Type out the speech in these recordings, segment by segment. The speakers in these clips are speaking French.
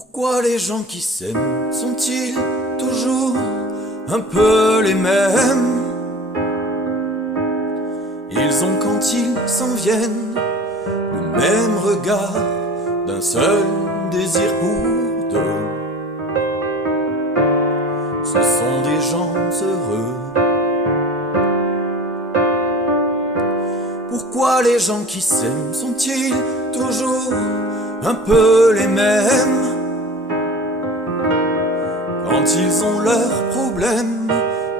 Pourquoi les gens qui s'aiment sont-ils toujours un peu les mêmes? Ils ont quand ils s'en viennent le même regard d'un seul désir pour deux. Ce sont des gens heureux. Pourquoi les gens qui s'aiment sont-ils toujours un peu les mêmes? Quand ils ont leurs problèmes,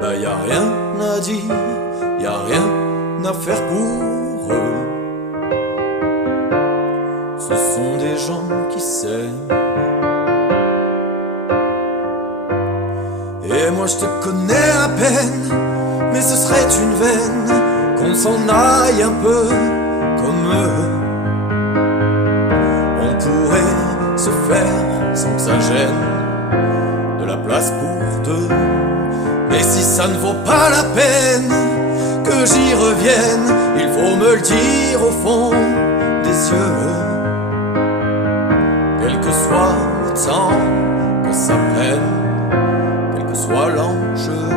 y a rien à dire, y a rien à faire pour eux. Ce sont des gens qui s'aiment. Et moi je te connais à peine, mais ce serait une veine qu'on s'en aille un peu comme eux. On pourrait se faire sans que ça gêne de la place pour deux. Mais si ça ne vaut pas la peine que j'y revienne, il faut me le dire au fond des yeux. Quel que soit le temps que ça prenne, quel que soit l'enjeu,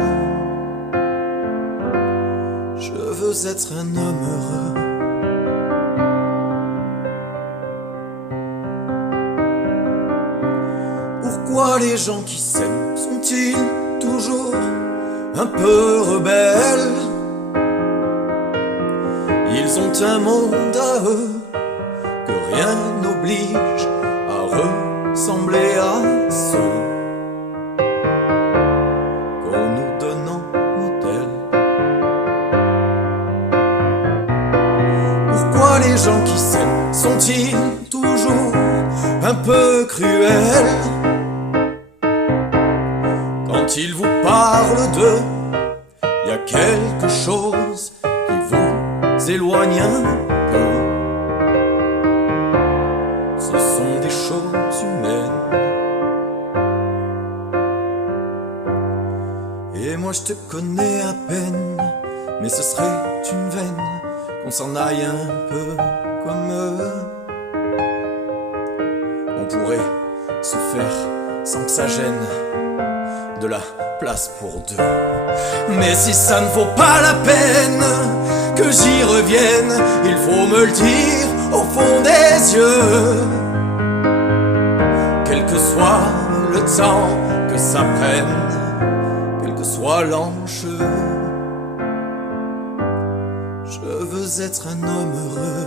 je veux être un homme heureux. Pourquoi les gens qui s'aiment sont-ils toujours un peu rebelles? Ils ont un monde à eux que rien n'oblige à ressembler à ceux qu'on nous donne en modèle. Pourquoi les gens qui s'aiment sont-ils toujours un peu cruels? Quand ils vous parlent d'eux, y a quelque chose qui vous éloigne un peu. Ce sont des choses humaines. Et moi je te connais à peine, mais ce serait une veine qu'on s'en aille un peu comme eux. On pourrait se faire sans que ça gêne de la place pour deux. Mais si ça ne vaut pas la peine que j'y revienne, il faut me le dire au fond des yeux. Quel que soit le temps que ça prenne, quel que soit l'enjeu, je veux être un homme heureux.